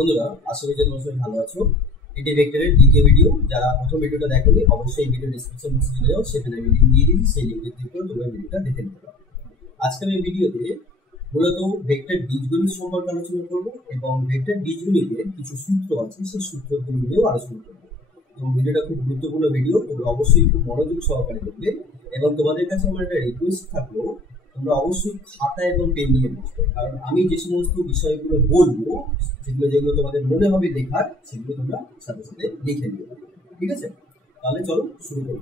বন্ধুরা, আশা করি তোমরা সবাই ভালো আছো। এটি ভেক্টরের দ্বিতীয় ভিডিও। যারা প্রথম ভিডিওটা দেখোনি অবশ্যই ভিডিও ডেসক্রিপশন বক্সে চলে যাও, সেখানে আমি লিংক দিয়ে দিয়েছি, সেই লিংকে ক্লিক করে তোমরা ভিডিওটা দেখে নিতে পারো। আজকের এই ভিডিওতে মূলত ভেক্টর বীজগণিত সম্পর্কে আলোচনা করব এবং ভেক্টর বীজগণিতের কিছু সূত্র আছে, সেই সূত্রগুলো নিয়েও আলোচনা করব। এবং ভিডিওটা খুব গুরুত্বপূর্ণ ভিডিও, তোমরা অবশ্যই খুব মনোযোগ সহকারে দেখবে। এবং তোমাদের কাছে আমার একটা রিকোয়েস্ট থাকলো, তোমরা অবশ্যই খাতা এবং পেন নিয়ে বসবে, কারণ আমি যে সমস্ত বিষয়গুলো বলবো, যেগুলো তোমাদের মনে হবে দেখার, সেগুলো তোমরা সাথে সাথে লিখে নিবে। ঠিক আছে, তাহলে চলো শুরু করি।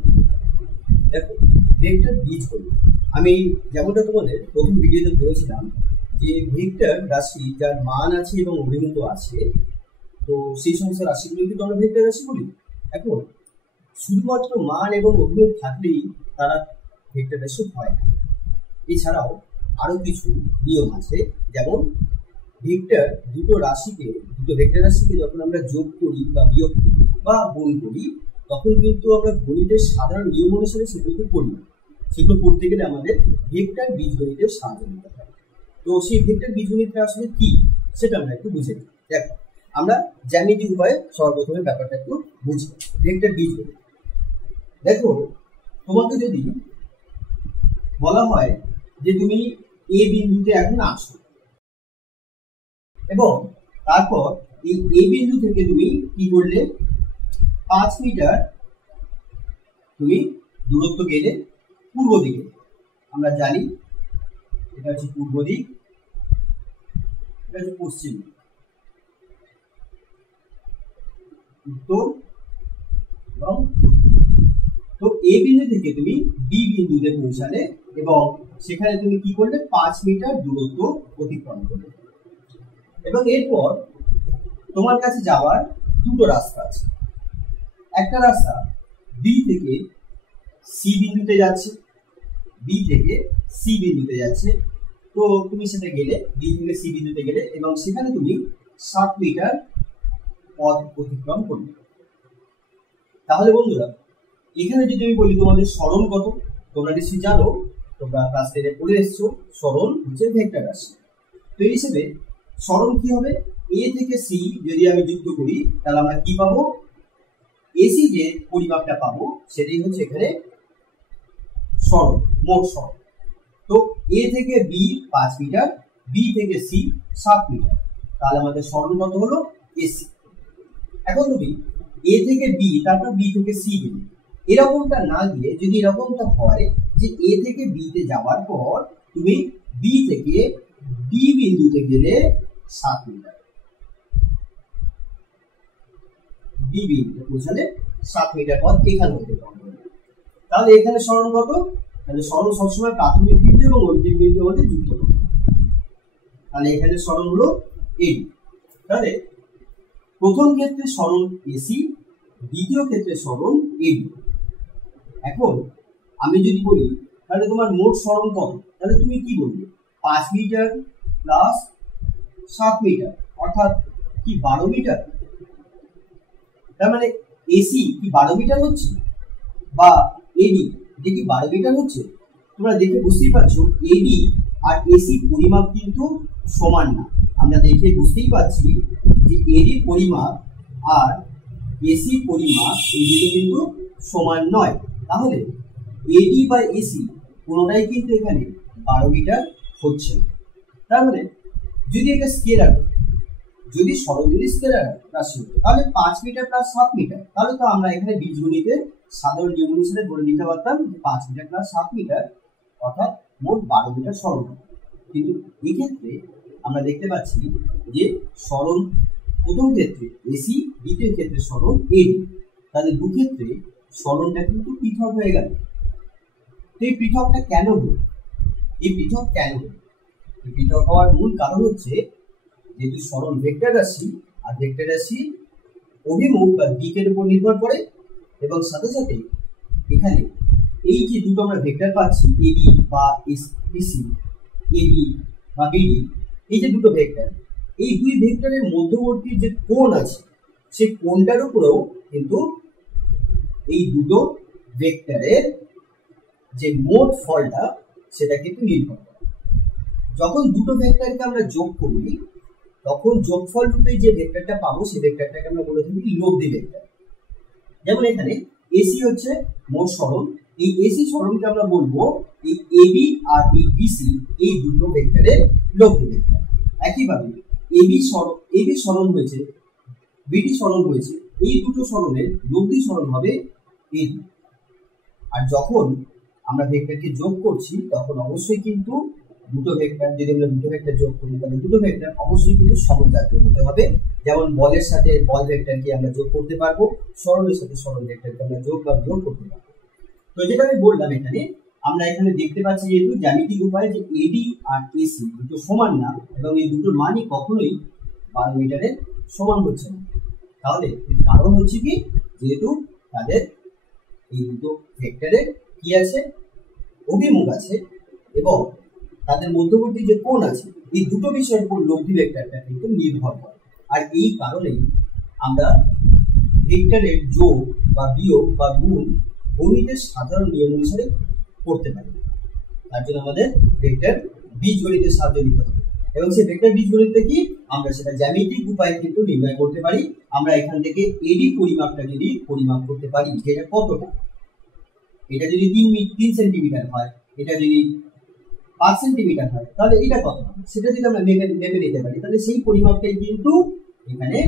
দেখো, ভেক্টর বীজগণিত আমি যেমনটা তোমাদের প্রথম ভিডিওতে বলেছিলাম যে ভেক্টর রাশি যার মান আছে এবং অভিমুখ আছে, তো সেই সমস্ত রাশিগুলোকে তো আমরা ভেক্টর রাশি বলি। এখন শুধুমাত্র মান এবং অভিমুখ থাকলেই তারা ভেক্টর রাশি হয় না। এছাড়াও আরো কিছু নিয়ম আছে, যেমন দুটো ভেক্টর রাশিকে যখন আমরা যোগ করি বা বিয়োগ করি বা গুণ করি, তখন কিন্তু আমরা গণিতের সাধারণ নিয়ম অনুসারে সেগুলোকে করি না। সেগুলো করতে গেলে আমাদের ভেক্টর বীজগণিতের সাহায্য নিতে হয়। তো সেই ভেক্টর বীজগণিতটা আসলে কি, সেটা আমরা একটু বুঝে নিই। দেখো, আমরা জ্যামিতিক উপায়ে সর্বপ্রথমে ব্যাপারটা একটু বুঝি। ভেক্টর বীজগণিত, দেখো, তোমাকে যদি বলা হয় যে তুমি এ বিন্দুতে এখন আছো এবং তারপর এই এ বিন্দু থেকে তুমি কি করলে, 5 মিটার তুমি দূরত্ব গেলে পূর্ব দিকে। আমরা জানি এটা হচ্ছে পূর্ব দিক, এটা হচ্ছে পশ্চিম দিক, উত্তর এবং তো এ বিন্দু থেকে তুমি বি বিন্দুতে পৌঁছালে এবং সেখানে তুমি কি করলে, 5 মিটার দূরত্ব অতিক্রম করলে। এবং এরপর তোমার কাছে যাওয়ার দুটো রাস্তা আছে। একটা রাস্তা বি থেকে সি বিন্দুতে যাচ্ছে, তো তুমি সেটা গেলে, বি থেকে সি বিন্দুতে গেলে এবং সেখানে তুমি 7 মিটার পথ অতিক্রম করবে। তাহলে বন্ধুরা, এখানে যদি আমি বলি তোমাদের সরণ কত, তোমরা নিশ্চয়ই জানো, তোমরা ক্লাস 10 পড়ে এসছো, সরণ হচ্ছে ভেক্টর রাশি। তো এই হিসেবে সরণ কি হবে, এ থেকে সি যদি আমি যুক্ত করি, তাহলে আমরা কি পাবো, এসি যে পরিমাপটা পাবো সেটাই হচ্ছে এখানে সরণ, মোট সরণ। তো এ থেকে বি 5 মিটার, বি থেকে সি 7 মিটার, তাহলে আমাদের সরণ কত হলো, এসি। এখন তুমি এ থেকে বি, তারপর বি থেকে সি বিন্দু, এরকমটা না গিয়ে যদি এরকমটা হয় যে এ থেকে বি তে যাওয়ার পর তুমি বি থেকে ডি বিন্দুতে গেলে 7 মিটার, ডি বিন্দুতে পৌঁছালে 7 মিটার পথ এখানে হতে পারবে। তাহলে এখানে সরণ কত, তাহলে সরণ সবসময় প্রাথমিক বিন্দু এবং অন্তিম বিন্দুর মধ্যে যুক্ত হবে। তাহলে এখানে সরণ হলো এডি। তাহলে প্রথম ক্ষেত্রে সরণ এসি, দ্বিতীয় ক্ষেত্রে সরণ এবি। এখন আমি যদি বলি তাহলে তোমার মোট সরণ কত, তাহলে তুমি কি বলবে, 5 মিটার প্লাস 7 মিটার অর্থাৎ কি 12 মিটার। তার মানে এসি কি 12 মিটার হচ্ছে বা এবি এটা কি 12 মিটার হচ্ছে। তোমরা দেখে বুঝতেই পারছো এবি আর এসি পরিমাপ কিন্তু সমান না। আমরা দেখে বুঝতেই পারছি যে এডি পরিমাপ আর এসি পরিমাপ এই দুটো কিন্তু সমান নয়। তাহলে এডি বা এসি কোনোটাই কিন্তু এখানে 12 মিটার হচ্ছে না। তার মানে যদি এটা স্কেলার, যদি স্কেলার রাশি হতো, তাহলে 5 মিটার প্লাস 7 মিটার, তাহলে তো আমরা এখানে বীজগণিতে সাধারণ নিয়ম অনুসারে বলে দিতে পারতাম 5 মিটার প্লাস 7 মিটার অর্থাৎ মোট 12 মিটার সরণ। কিন্তু এক্ষেত্রে আমরা দেখতে পাচ্ছি যে সরণ প্রথম ক্ষেত্রে এসি, দ্বিতীয় ক্ষেত্রে সরণ এবি, তাহলে দু ক্ষেত্রে সরণটা কিন্তু পৃথক হয়ে গেল। তো এই পৃথকটা কেন হলো, এই পৃথক হওয়ার মূল কারণ হচ্ছে যেহেতু সরণ ভেক্টর রাশি, আর ভেক্টর রাশি অভিমুখ বা দিকের উপর নির্ভর করে এবং সাথে সাথে এখানে এই যে দুটো আমরা ভেক্টর পাচ্ছি এবি বা এসি, এবি বা বিডি, এই যে দুটো ভেক্টর, এই দুই ভেক্টরের মধ্যবর্তী যে কোণ আছে, সেই কোণটার উপরেও কিন্তু এই দুটো ভেক্টরের যে মোট ফলটা সেটা কিন্তু নির্ভর করে। যখন দুটো ভেক্টরকে আমরা যোগ করি তখন যোগফল রূপে যে ভেক্টরটা পাবো সেই ভেক্টরটাকে আমরা বলে থাকি লব্ধি ভেক্টর। যেমন এখানে এসি হচ্ছে মোট সরণ, এই এসি সরণকে আমরা বলবো এই এবি আর এই বিসি এই দুটো ভেক্টরের লব্ধি ভেক্টর। একইভাবে এবি সরণ হয়েছে, বিডি সরণ হয়েছে, এই দুটো সরণের লব্ধি সরণ হবে এবি। আর যখন আমরা ভেক্টরকে যোগ করছি তখন অবশ্যই কিন্তু দুটো ভেক্টর, যদি আমরা দুটো ভেক্টর যোগ করি তাহলে দুটো ভেক্টর অবশ্যই কিন্তু সমজাতীয় হতে হবে। যেমন বলের সাথে বল ভেক্টরকে আমরা যোগ করতে পারবো, সরণের সাথে সরণ ভেক্টরকে আমরা যোগ বা বিয়োগ করতে পারবো। তো যেটা আমি বললাম, এখানে আমরা এখানে দেখতে পাচ্ছি যেহেতু জ্যামিতিক উপায়ে যে এডি আর এসি দুটো সমান না এবং এই দুটোর মানই কখনোই 12 মিটারের সমান হচ্ছে না। তাহলে এর কারণ হচ্ছে কি, যেহেতু তাদের এই দুটো ভেক্টরের কি আছে, অভিমুখ আছে এবং তাদের মধ্যবর্তী যে কোণ আছে, এই দুটো বিষয়ের উপর লব্ধি ভেক্টরটা কিন্তু নির্ভর করে। আর এই কারণেই আমরা ভেক্টরের যোগ বা বিয়োগ বা গুণ গণিতের সাধারণ নিয়ম অনুসারে করতে পারি। তার জন্য আমাদের ভেক্টর বীজগণিতের সাহায্য নিতে হবে এবং সেই ভেক্টর বীজগণিতটা কি, আমরা সেটা জ্যামিতিক উপায়ে কিন্তু নির্ণয় করতে পারি। আমরা এখান থেকে এডি পরিমাপটা যদি পরিমাপ করতে পারি যে এটা কতটা, এটা যদি 3 সেন্টিমিটার হয়, এটা যদি 5 সেন্টিমিটার হয়, তাহলে এটা কত হবে সেটা যদি আমরা মেপে নিতে পারি, তাহলে সেই পরিমাপটাই কিন্তু এখানে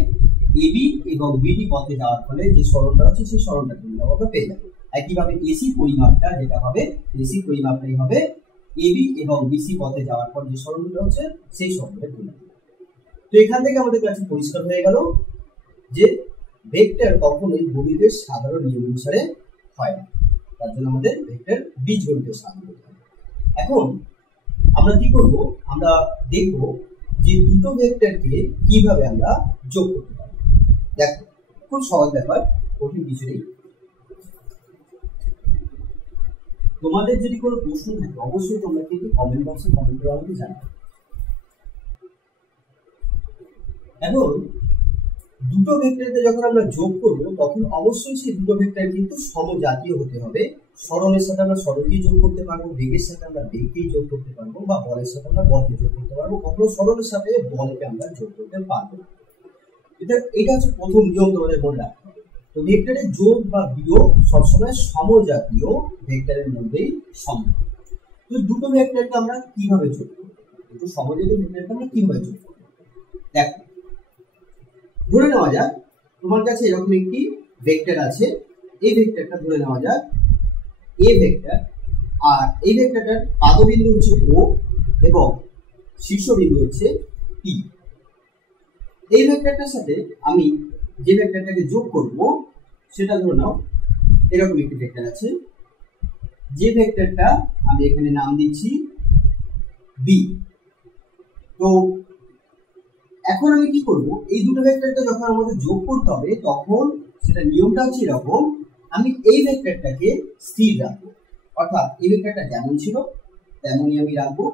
এবি এবং বিডি পথে যাওয়ার ফলে যে সরণটা হচ্ছে সেই সরণটা কিন্তু আমরা পেয়ে যাবো। একইভাবে এসি পরিমাপটা যেটা হবে, এসি পরিমাপটাই হবে এবি এবং বিসি পথে যাওয়ার পর যে সরণটা হচ্ছে সেই সরণের পরিমাপ। তো এখান থেকে আমাদের কাছে পরিষ্কার হয়ে গেল যে ভেক্টর কখনোই গণিতের সাধারণ নিয়ম অনুসারে হয় না, তার জন্য আমাদের ভেক্টর বীজগণিতের সাহায্য করতে হবে। এখন আমরা কি করব, আমরা দেখব যে দুটো ভেক্টরকে কিভাবে আমরা যোগ করতে পারি। দেখো, খুব সহজ ব্যাপার, কঠিন কিছু নেই। তোমাদের যদি কোনো প্রশ্ন থাকে অবশ্যই তোমরা কিন্তু কমেন্ট বক্সে কমেন্ট করে আমাকে জানাবে। এখন দুটো ভেক্টরকে যখন আমরা যোগ করব তখন অবশ্যই সেই দুটো ভেক্টর কিন্তু সমজাতীয় হতে হবে। সরণের সাথে আমরা সরণকে যোগ করতে পারবো, বেগের সাথে আমরা বেগকেই যোগ করতে পারবো, বা বলের সাথে আমরা বলকে যোগ করতে পারবো। কখনো সরণের সাথে বলকে আমরা যোগ করতে পারবো না। এটা হচ্ছে প্রথম নিয়ম, তোমাদের মনে রাখতে হবে। তো ভেক্টরের যোগ বা বিয়োগ সবসময় সমজাতীয় ভেক্টরের মধ্যেই সম্ভব। তো দুটো ভেক্টরকে আমরা কিভাবে যোগ করবো, দুটো সমজাতীয় ভেক্টরকে আমরা কিভাবে যোগ করবো, দেখো ধরে নেওয়া যাক তোমার কাছে এরকম একটি ভেক্টর আছে। এই ভেক্টরটা ধরে নেওয়া যাক এ ভেক্টর, আর এই ভেক্টরটার পাদবিন্দু হচ্ছে ও এবং শীর্ষবিন্দু হচ্ছে পি। এই ভেক্টরটার সাথে আমি যে ভেক্টরটাকে যোগ করব সেটা ধরে নাও এরকম একটি ভেক্টর আছে, যে ভেক্টরটা আমি এখানে নাম দিচ্ছি বি। তো এখন আমি কি করব, এই দুটো ভেক্টরকে যখন আমাদের যোগ করতে হবে তখন সেটা নিয়মটা হচ্ছে এরকম, আমি এই ভেক্টরটাকে স্থির রাখবো, অর্থাৎ এই ভেক্টরটা যেমন ছিল তেমনই আমি রাখবো।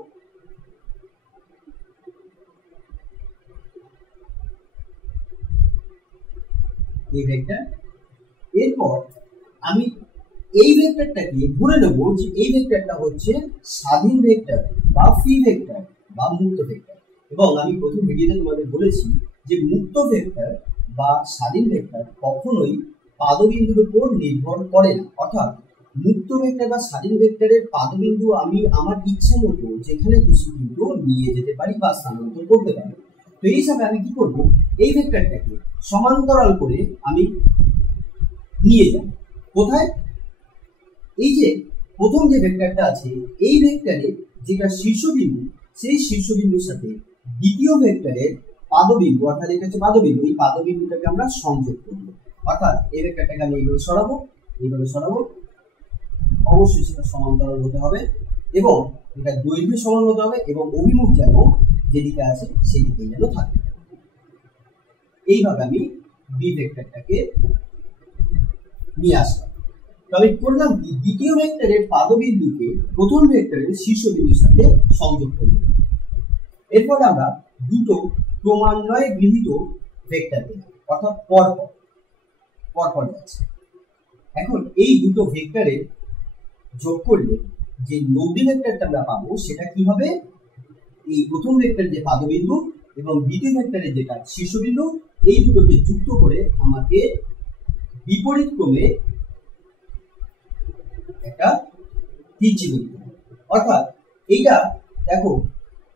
এই ভেক্টর, এরপর আমি এই ভেক্টরটাকে ধরে নেব যে এই ভেক্টরটা হচ্ছে স্বাধীন ভেক্টর বা ফ্রি ভেক্টর বা মুক্ত ভেক্টর। এবং আমি প্রথম ভিডিওতে তোমাদের বলেছি যে মুক্ত ভেক্টর বা স্বাধীন ভেক্টর কখনোই পাদবিন্দুর উপর নির্ভর করে না, অর্থাৎ মুক্ত ভেক্টর বা স্বাধীন ভেক্টরের পাদবিন্দু আমি আমার ইচ্ছা মতো যেখানে খুশি কিন্তু নিয়ে যেতে পারি বা স্থানান্তর করতে পারি। তো এই হিসাবে আমি কি করব, এই ভেক্টরটাকে সমান্তরাল করে আমি নিয়ে যাব কোথায়, এই যে প্রথম যে ভেক্টরটা আছে এই ভেক্টরে যেটা শীর্ষবিন্দু, সেই শীর্ষবিন্দুর সাথে দ্বিতীয় ভেক্টরের পাদবিন্দু, অর্থাৎ এটা হচ্ছে পাদবিন্দু, এই পাদবিন্দুটাকে আমরা সংযোগ করব। অর্থাৎ এই ভেক্টরটাকে আমি এইভাবে সরাবো, অবশ্যই সেটা সমান্তরাল হতে হবে এবং এটা দৈর্ঘ্য সমান হতে হবে এবং অভিমুখ যেন যেদিকে আছে সেদিকেই যেন থাকে। এইভাবে আমি বি ভেক্টরটাকে নিয়ে আসলাম। তবে করলাম কি, দ্বিতীয় ভেক্টরের পাদবিন্দুকে প্রথম ভেক্টরের শীর্ষবিন্দুর সাথে সংযোগ করলাম। এরপর আমরা দুটো ক্রমান্বয়ে গৃহীত ভেক্টর পেলাম, অর্থাৎ পরপর যাচ্ছে। এখন এই দুটো ভেক্টরের যোগ করলে যে লব্ধি ভেক্টরটা আমরা পাবো সেটা কি হবে, এই প্রথম ভেক্টর যে পাদবিন্দু এবং দ্বিতীয় ভেক্টরের যেটা শীর্ষবিন্দু, এই দুটোকে যুক্ত করে আমাকে বিপরীত ক্রমে একটা তীর চিহ্ন দিতে হবে। অর্থাৎ এইটা দেখো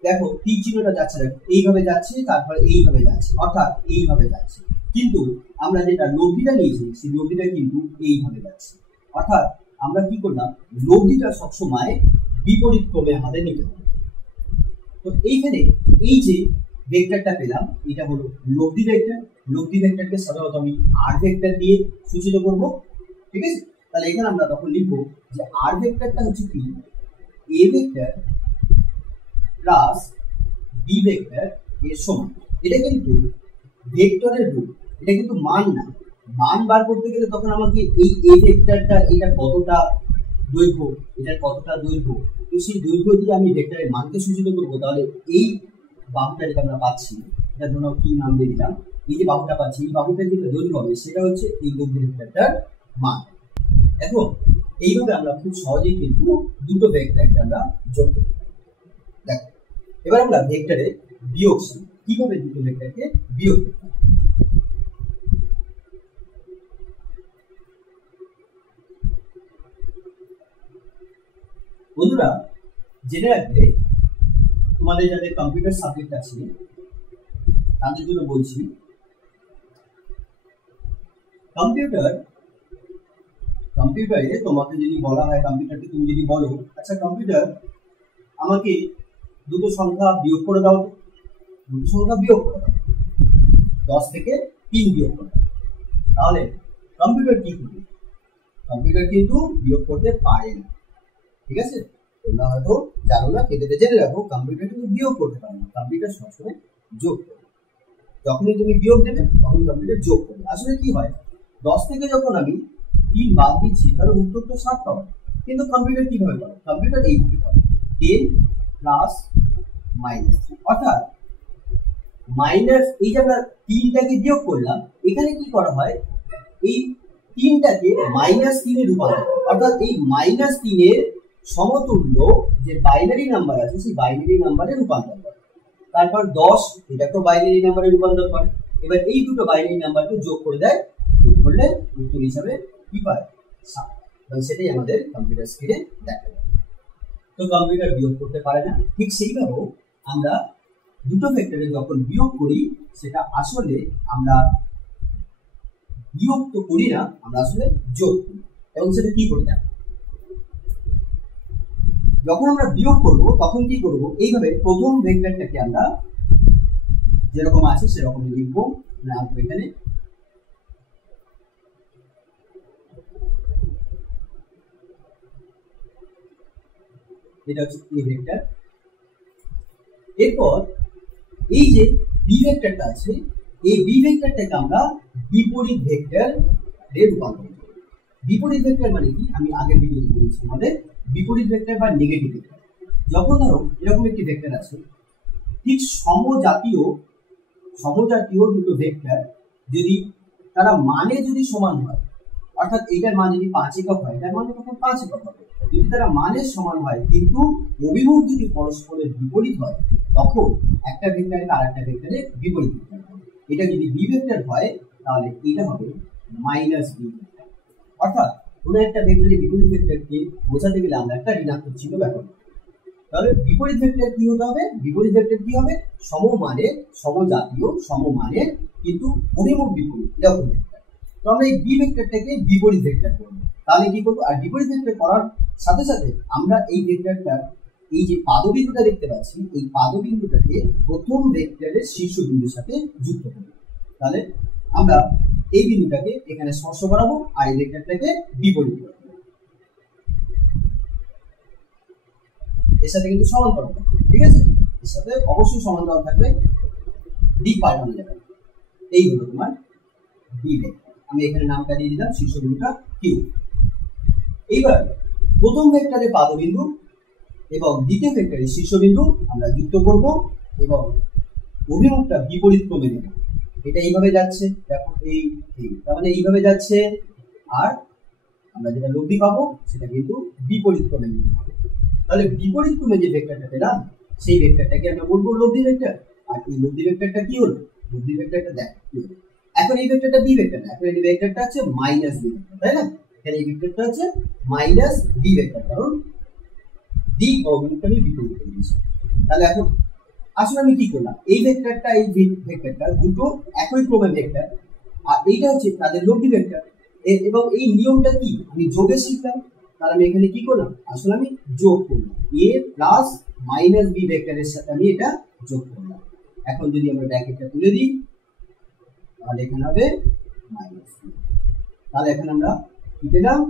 দেখো তীর চিহ্নটা যাচ্ছে, দেখো এইভাবে যাচ্ছে, তারপরে এইভাবে যাচ্ছে, অর্থাৎ এইভাবে যাচ্ছে। কিন্তু আমরা যেটা লব্ধিটা নিয়েছি সেই লব্ধিটা কিন্তু এইভাবে যাচ্ছে। অর্থাৎ আমরা কি করলাম, লব্ধিটা সবসময় বিপরীত ক্রমে আমাদের নিতে হবে। তো এইখানে এই যে ভেক্টরটা পেলাম, এটা হলো লব্ধি ভেক্টর। লব্ধি ভেক্টরকে সাধারণত আমি আর ভেক্টর দিয়ে সূচিত করব, ঠিক আছে। তাহলে এখানে আমরা তখন লিখবো যে আর ভেক্টরটা হচ্ছে কি, A vector plus B vector এর সমান। এটা কিন্তু ভেক্টরের রূপ, এটা কিন্তু মান না। মান বার করতে গেলে তখন আমাকে এই এ ভেক্টরটা এটা কতটা দৈর্ঘ্য, এটা কতটা দৈর্ঘ্য, তো সেই দৈর্ঘ্য দিয়ে আমি ভেক্টরের মানকে সূচিত করবো। তাহলে এই বাহুটা যেটা আমরা পাচ্ছি, এটা ধরো কি নাম দিয়ে দিলাম, এই যে বাহুটা পাচ্ছি, এই বাহুটার যে দৈর্ঘ্য হবে সেটা হচ্ছে এই লব্ধি ভেক্টরটার মান। এখন এইভাবে আমরা খুব সহজেই কিন্তু দুটো ভেক্টরকে আমরা যোগ করতে পারি। দেখো এবার আমরা ভেক্টরে বিয়োগ শিখি, কিভাবে দুটো ভেক্টরকে বিয়োগ করতে পারি। বন্ধুরা জেনে রাখবে, তোমাদের যাদের কম্পিউটার সাবজেক্ট আছে তাদের জন্য বলছি, কম্পিউটারে তোমাকে যদি বলা হয়, কম্পিউটারকে তুমি যদি বলো আচ্ছা কম্পিউটার আমাকে দুটো সংখ্যা বিয়োগ করে দাও, দুটো সংখ্যা বিয়োগ করে দাও, 10 থেকে 3 বিয়োগ করে দাও, তাহলে কম্পিউটার কি করবে? কম্পিউটার কিন্তু বিয়োগ করতে পারে না, ঠিক আছে। তোমরা হয়তো জানো না, কিন্তু জেনে রাখো কম্পিউটার কিন্তু বিয়োগ করতে পারে না, কম্পিউটার সবসময় যোগ করবে। যখনই তুমি বিয়োগ দেবে তখন কম্পিউটার যোগ করবে। আসলে কি হয়, 10 থেকে যখন আমি 3 বাদ দিচ্ছি তাহলে উত্তর তো 7 পাবো, কিন্তু কম্পিউটার কিভাবে করে? কম্পিউটার এইভাবে করে 10 প্লাস মাইনাস, অর্থাৎ মাইনাস, এই যে আমরা 3টাকে বিয়োগ করলাম, এখানে কি করা হয়, এই 3টাকে -3 এ রূপান্তর, অর্থাৎ এই -3 এর সমতুল্য যে বাইনারি নাম্বার আছে সেই বাইনারি নাম্বারে রূপান্তর করে। তারপর 10 এটাকে বাইনারি নাম্বারে রূপান্তর করে। এবার এই দুটো বাইনারি নাম্বারকে যোগ করে দেয়, যোগ করলে উত্তর হিসাবে কি পায়? 7। এবং সেটাই আমাদের কম্পিউটার স্ক্রিনে দেখা যায়। তো কম্পিউটার বিয়োগ করতে পারে না। ঠিক সেইভাবেও আমরা দুটো ভেক্টরে যখন বিয়োগ করি, সেটা আসলে আমরা বিয়োগ তো করি না, আমরা আসলে যোগ করি। এবং সেটা কি করে দেয়, যখন আমরা বিয়োগ করব তখন কি করব, এইভাবে প্রথম ভেক্টরটাকে আমরা যেরকম আছে সেরকম লিখবো, রাখবো এখানে। এটা হচ্ছে এ ভেক্টর। এরপর এই যে বি ভেক্টরটা আছে, এই বি ভেক্টরটাকে আমরা বিপরীত ভেক্টর এ রূপান্তর করব। বিপরীত ভেক্টর মানে কি, আমি আগের ভিডিওতে বলেছি আমাদের বিপরীত ভেক্টর বা নেগেটিভ ভেক্টর। যখন ধরো এরকম একটি ভেক্টর আছে, ঠিক সমজাতীয় দুটো ভেক্টর যদি তারা মানে যদি সমান হয়, অর্থাৎ এইটার মান যদি 5 একক হয়, এটার মান তখন 5 একক হবে। যদি তারা মানের সমান হয় কিন্তু অভিমুখ যদি পরস্পরের বিপরীত হয়, তখন একটা ভেক্টরে আরেকটা ভেক্টরে বিপরীত ভেক্টর হবে। এটা যদি বি ভেক্টর হয় তাহলে এটা হবে -বি ভেক্টর। অর্থাৎ কোনো একটা ভেক্টরের বিপরীত ভেক্টরকে বোঝাতে গেলে আমরা একটা ঋণাত্মক চিহ্ন ব্যবহার করি। তাহলে বিপরীত ভেক্টর কি হতে হবে, বিপরীত ভেক্টর কি হবে, সমমানের, সমজাতীয়, সমমানের কিন্তু অভিমুখ বিপরীত, এরকম ভেক্টর। তো আমরা এই বি ভেক্টরটাকে বিপরীত ভেক্টর করব। তাহলে কি করব, আর বিপরীত ভেক্টর করার সাথে সাথে আমরা এই ভেক্টরটা, এই যে পাদবিন্দুটা দেখতে পাচ্ছি, এই পাদবিন্দুটাকে প্রথম ভেক্টরের শীর্ষবিন্দুর সাথে যুক্ত করব। তাহলে আমরা এই বিন্দুটাকে এখানে স্পর্শ করাবো আর এই ভেক্টরটাকে বিপরীত করব। এর সাথে কিন্তু সমান্তরাল থাকবে, ঠিক আছে, এর সাথে অবশ্যই সমান্তরাল থাকবে, দিক পাল্টানো যাবে। এই হলো তোমার বি ভেক্টর। আমি এখানে নামটা দিয়ে দিলাম শীর্ষবিন্দুটা কিউ। এইবার প্রথম ভেক্টরে পাদবিন্দু এবং দ্বিতীয় ভেক্টরে শীর্ষবিন্দু আমরা যুক্ত করব এবং অভিমুখটা বিপরীত ক্রমে নেব। এটা এইভাবে যাচ্ছে, দেখো এই তার মানে এইভাবে যাচ্ছে, আর আমরা যেটা লব্ধি পাবো সেটা কিন্তু বিপরীত ক্রমে নিতে হবে। তাহলে বিপরীত ক্রমে যে ভেক্টরটা পেলাম সেই ভেক্টরটাকে আমরা বলবো লব্ধি ভেক্টর, আর এই লব্ধি ভেক্টরটা কি হলো, লব্ধি ভেক্টরটা দেখ এখন এই ভেক্টরটা বি ভেক্টর না, এখন এই ভেক্টরটা আছে মাইনাস বি ভেক্টর, তাই না? এখানে এই ভেক্টরটা আছে মাইনাস বি ভেক্টর, কারণ দিক অবয়বটা আমি বিপরীত করে দিয়েছি। তাহলে এখন আসলে আমি কি করলাম, এই ভেক্টরটা এই ভেক্টরটা দুটো একই ক্রমের ভেক্টর, আর এইটা হচ্ছে তাদের লব্ধি ভেক্টর, এবং এই নিয়মটা কি আমি যোগে শিখলাম। তাহলে আমি এখানে কি করলাম, আসলে আমি যোগ করলাম a প্লাস মাইনাস বি ভেক্টরের সাথে আমি এটা যোগ করলাম। এখন যদি আমরা ব্র্যাকেটটা তুলে দিই তাহলে এখানে হবে মাইনাস, তাহলে এখন আমরা কি পেলাম,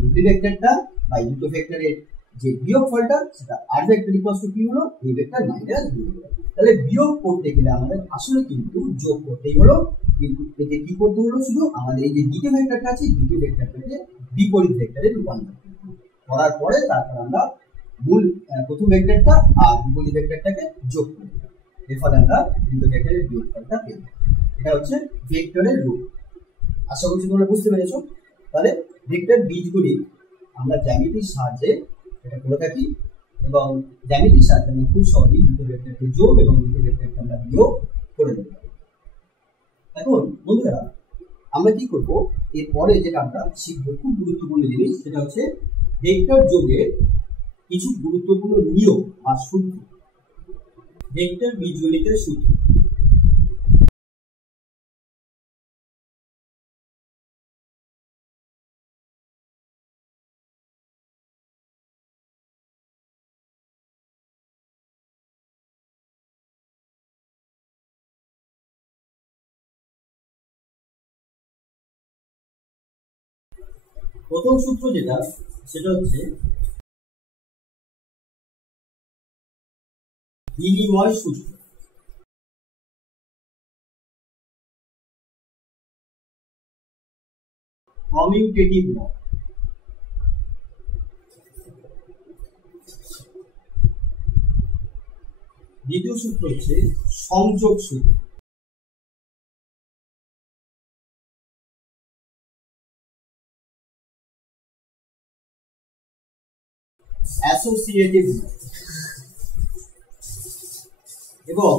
লব্ধি ভেক্টরটা বা দুটো ভেক্টরের যে বিয়োগফলটা সেটা আর ভেক্টর ইকুয়ালস টু কি হলো, a vector minus B vector. তাহলে বিয়োগ করতে গেলে আমাদের আসলে কিন্তু যোগ করতেই হলো, কিন্তু এতে কি করতে হলো, শুধু আমাদের এই যে দ্বিতীয় ভেক্টরটা আছে দ্বিতীয় ভেক্টরটাকে বিপরীত ভেক্টরে রূপান্তর করার পরে তারপর আমরা মূল প্রথম ভেক্টরটা আর বিপরীত ভেক্টরটাকে যোগ করব, এর ফলে আমরা দুটো ভেক্টরের বিয়োগফলটা পেলাম। এটা হচ্ছে ভেক্টরের রূপ। আশা করছি তোমরা বুঝতে পেরেছো। তাহলে ভেক্টর বীজগণিত আমরা জ্যামিতির সাহায্যে এটা করে থাকি, এবং জ্যামিতির সাহায্যে আমরা খুব সহজেই দুটো ভেক্টরকে যোগ এবং দুটো ভেক্টরকে আমরা বিয়োগ করে দিতে পারি। এখন বন্ধুরা আমরা কি করব, এরপরে যেটা আমরা শিখবো খুব গুরুত্বপূর্ণ জিনিস, সেটা হচ্ছে ভেক্টর যোগের কিছু গুরুত্বপূর্ণ নিয়ম বা সূত্র, ভেক্টর বীজগণিতের সূত্র। প্রথম সূত্র যেটা সেটা হচ্ছে বিনিময় সূত্র। কমিউটেটিভ ল। দ্বিতীয় সূত্র হচ্ছে সংযোগ সূত্র। অ্যাসোসিয়েটিভ ল। এবং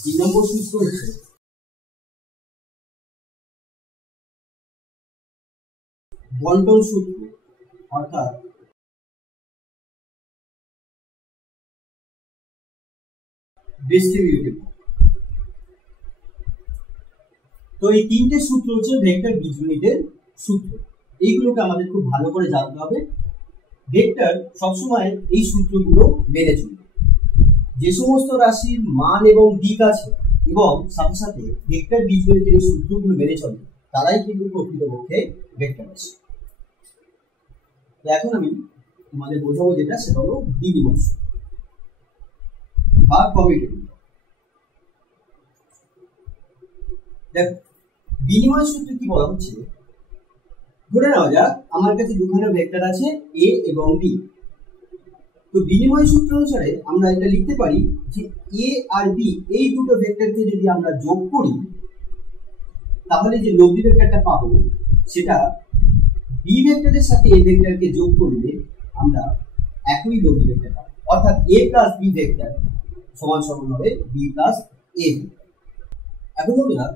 3 নম্বর সূত্র হচ্ছে বন্টন সূত্র, অর্থাৎ ডিস্ট্রিবিউটিভ। তো এই তিনটে সূত্র হচ্ছে ভেক্টর বীজগণিতের সূত্র, এইগুলোকে আমাদের খুব ভালো করে জানতে হবে। ভেক্টর সবসময় এই সূত্রগুলো মেনে চলবে। যে সমস্ত রাশির মান এবং দিক আছে এবং সাথে সাথে ভেক্টর বীজগণিতের এই সূত্রগুলো মেনে চলে তারাই কিন্তু প্রকৃতপক্ষে ভেক্টর রাশি। তো এখন আমি তোমাদের বোঝাবো যেটা সেটা হলো বিনিময় সূত্র বা কমিউটেটিভ। দেখো বিনিময় সূত্রে কি বলা হচ্ছে, ধরে নেওয়া যাক আমার কাছে দুখানা ভেক্টর আছে a এবং b। তো বিনিময় সূত্র অনুসারে আমরা এটা লিখতে পারি যে a আর b এই দুটো ভেক্টরকে যদি আমরা যোগ করি তাহলে যে লব্ধি ভেক্টরটা পাবো সেটা b ভেক্টরের সাথে a ভেক্টরকে যোগ করলে আমরা একই লব্ধি ভেক্টর পাবো, অর্থাৎ a প্লাস b ভেক্টর সমান সমান হবে b প্লাস a ভেক্টর। এখন বন্ধুরা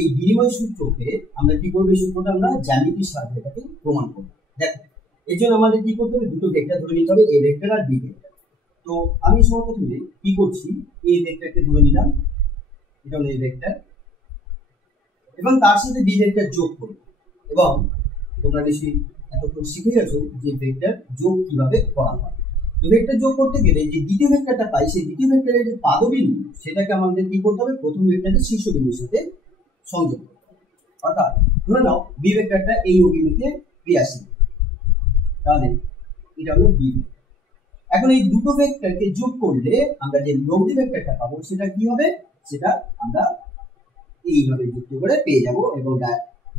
এই বিনিময় সূত্রকে আমরা কি করব, এই সূত্রটা আমরা জ্যামিতির সাহায্যে এটাকে প্রমাণ করব। দেখো এর জন্য আমাদের কি করতে হবে, দুটো ভেক্টর ধরে নিতে হবে, a ভেক্টর আর b ভেক্টর। তো আমি সর্বপ্রথমে কি করছি, a ভেক্টরকে ধরে নিলাম, এটা হলো a ভেক্টর, এবং তার সাথে b ভেক্টর যোগ করব। এবং তোমরা নিশ্চয়ই এতক্ষণ শিখে গেছো যে ভেক্টর যোগ কিভাবে করা হয়। তো ভেক্টর যোগ করতে গেলে যে দ্বিতীয় ভেক্টরটা পাই সেই দ্বিতীয় ভেক্টরের যে পাদবিন্দু সেটাকে আমাদের কি করতে হবে, প্রথম ভেক্টরের শীর্ষবিন্দুর সাথে সংযোগ করতে হবে। অর্থাৎ ধরে নাও b ভেক্টরটা এই অভিমুখে ক্রিয়াশীল, তাহলে এটা হলো b ভেক্টর। এখন এই দুটো ভেক্টরকে যোগ করলে আমরা যে লব্ধি ভেক্টরটা পাবো সেটা কি হবে, সেটা আমরা এইভাবে যুক্ত করে পেয়ে যাব, এবং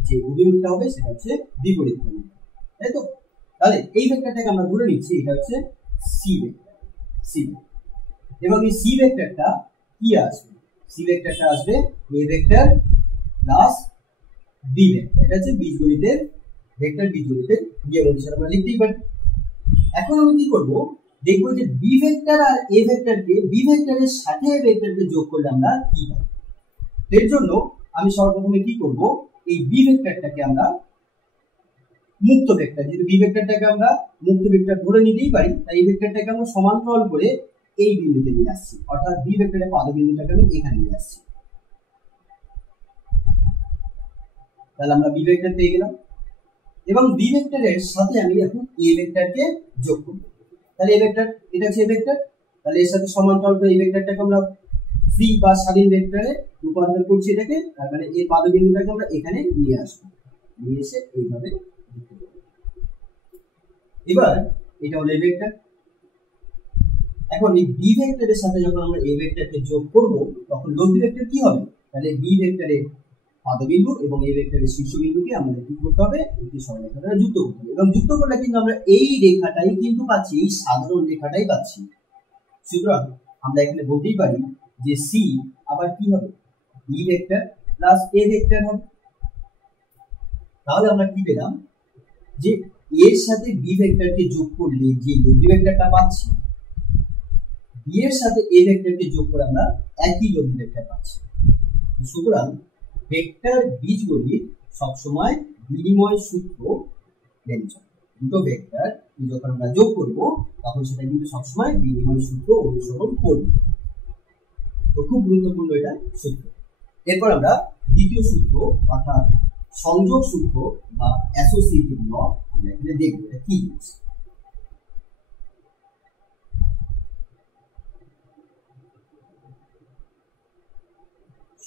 যে অভিমুখটা হবে সেটা হচ্ছে বিপরীত অভিমুখ, তাই তো? তাহলে এই ভেক্টরটাকে আমরা ধরে নিচ্ছি এটা হচ্ছে c ভেক্টর, c। এবং এই c ভেক্টরটা কি আসবে, c ভেক্টরটা আসবে a vector plus b vector. এটা হচ্ছে বীজগণিতের ভেক্টর বীজগণিতের নিয়ম অনুসারে আমরা লিখতেই পারি। এখন আমি কি করব, দেখবো যে বি ভেক্টর আর এ ভেক্টরকে বি ভেক্টরের সাথে এ ভেক্টরকে যোগ করলে আমরা কি পাই। এর জন্য আমি সর্বপ্রথমে কি করব, এই বি ভেক্টরটাকে আমরা মুক্ত ভেক্টর, যদি বি ভেক্টরটাকে আমরা মুক্ত ভেক্টর ধরে নিতেই পারি, তাই এই ভেক্টরটাকে আমরা সমান্তরাল করে এই বিন্দুতে নিয়ে আসছি, অর্থাৎ বি ভেক্টরের পাদবিন্দুটাকে আমি এখানে নিয়ে আসছি। তাহলে আমরা বি ভেক্টর পেয়ে গেলাম এবং বি ভেক্টরের সাথে আমি এখন এ ভেক্টরকে যোগ করব। তাহলে এ ভেক্টর, এটা হচ্ছে এ ভেক্টর, তাহলে এর সাথে সমান্তরাল করে এই ভেক্টরটাকে আমরা ফ্রি বা স্বাধীন ভেক্টরে রূপান্তর করছি এটাকে, তার মানে এই পাদবিন্দুটাকে আমরা এখানে নিয়ে আসবো, নিয়ে এসে এইভাবে লিখতে পারবো। এবার এটা হলো এ ভেক্টর। এখন এই বি ভেক্টরের সাথে যখন আমরা এ ভেক্টরকে যোগ করব তখন লব্ধি ভেক্টর কি হবে, তাহলে বি ভেক্টরের পাদবিন্দু এবং এ ভেক্টরের শীর্ষবিন্দুকে আমাদের কি করতে হবে, একটি সরলরেখা দ্বারা যুক্ত করতে হবে এবং যুক্ত করলে কিন্তু আমরা এই রেখাটাই কিন্তু পাচ্ছি, এই সাধারণ রেখাটাই পাচ্ছি। সুতরাং আমরা এখানে বলতেই পারি যে সি আবার কি হবে, B vector plus A vector হবে। তাহলে আমরা কি পেলাম যে এর সাথে বি ভেক্টরকে যোগ করলে যে লব্ধি ভেক্টরটা পাচ্ছি, বি এর সাথে এ ভেক্টরকে যোগ করে আমরা একই লব্ধি ভেক্টর পাচ্ছি। সুতরাং ভেক্টর বীজগণিত সবসময় বিনিময় সূত্র মেনে চলে। দুটো ভেক্টর যখন আমরা যোগ করব তখন সেটা কিন্তু সবসময় বিনিময় সূত্র অনুসরণ করবে। তো খুব গুরুত্বপূর্ণ এটা সূত্র। এরপর আমরা দ্বিতীয় সূত্র অর্থাৎ সংযোগ সূত্র বা অ্যাসোসিয়েটিভ ল আমরা এখানে দেখব এটা কি জিনিস।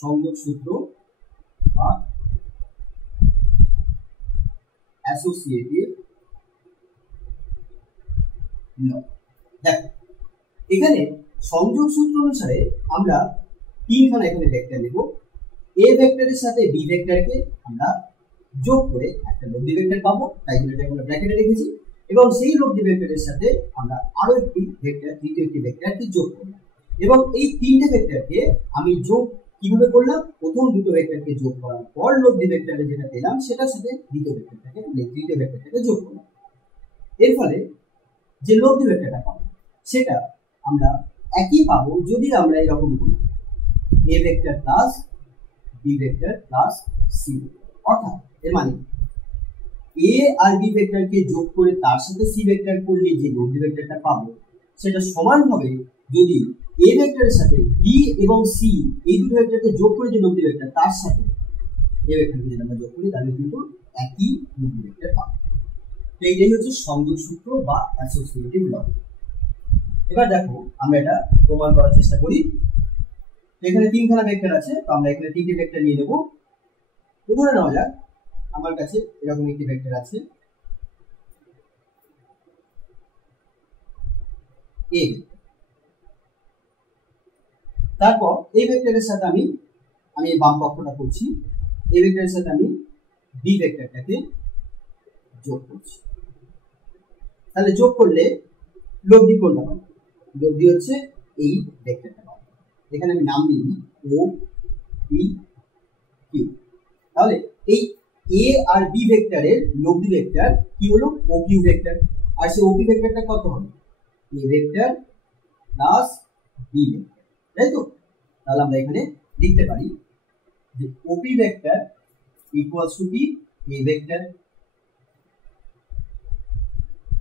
সংযোগ সূত্র বা অ্যাসোসিয়েটিভ ল। দেখো এখানে সংযোগ সূত্র অনুসারে আমরা তিনখানা এখানে ভেক্টর নেব। এ ভেক্টরের সাথে বি ভেক্টরকে আমরা যোগ করে একটা লব্ধি ভেক্টর পাবো, তাই জন্য এটা আমরা ব্র্যাকেটে রেখেছি, এবং সেই লব্ধি ভেক্টরের সাথে আমরা আরো একটি ভেক্টর, তৃতীয় একটি ভেক্টরকে যোগ করলাম এবং এই তিনটে ভেক্টরকে আমি যোগ কিভাবে করলাম, প্রথম দুটো ভেক্টরকে যোগ করার পর লব্ধি ভেক্টরে যেটা পেলাম সেটার সাথে তৃতীয় ভেক্টরটাকে যোগ করলাম। এর ফলে যে লব্ধি ভেক্টরটা পাবো সেটা আমরা একই পাবো যদি আমরা এরকম করি A vector plus B vector plus C. অর্থাৎ এর মানে এ আর বি ভেক্টরকে যোগ করে তার সাথে সি ভেক্টর করলে যে লব্ধি ভেক্টরটা পাবো সেটা সমান হবে যদি এ ভেক্টরের সাথে বি এবং সি এই দুটো ভেক্টরকে যোগ করে যে লব্ধি ভেক্টর তার সাথে এ ভেক্টরকে যদি আমরা যোগ করি তাহলে কিন্তু একই লব্ধি ভেক্টর পাবো। তো এইটাই হচ্ছে সংযোগ সূত্র বা অ্যাসোসিয়েটিভ ল। এবার দেখো আমরা এটা প্রমাণ করার চেষ্টা করি। এখানে তিনখানা ভেক্টর আছে, তো আমরা এখানে তিনটে ভেক্টর নিয়ে নেব। ধরে নেওয়া যাক আমার কাছে এরকম একটি ভেক্টর আছে এ, তারপর এই ভেক্টরের সাথে আমি বাম পক্ষটা করছি, এই ভেক্টরের সাথে আমি বি ভেক্টরটাকে যোগ করছি। তাহলে যোগ করলে লব্ধি কোনটা পাবো, লব্ধি হচ্ছে এই ভেক্টরটা পাবো। এখানে আমি নাম দিই ও বি কিউ। তাহলে এই এ আর বি ভেক্টরের লব্ধি ভেক্টর কি হলো, ও কিউ ভেক্টর। আর সেই ও কিউ ভেক্টরটা কত হবে, A vector plus B vector, তাই তো? তাহলে আমরা এখানে লিখতে পারি যে ওপি ভেক্টর ইকুয়ালস টু কি, এ ভেক্টর,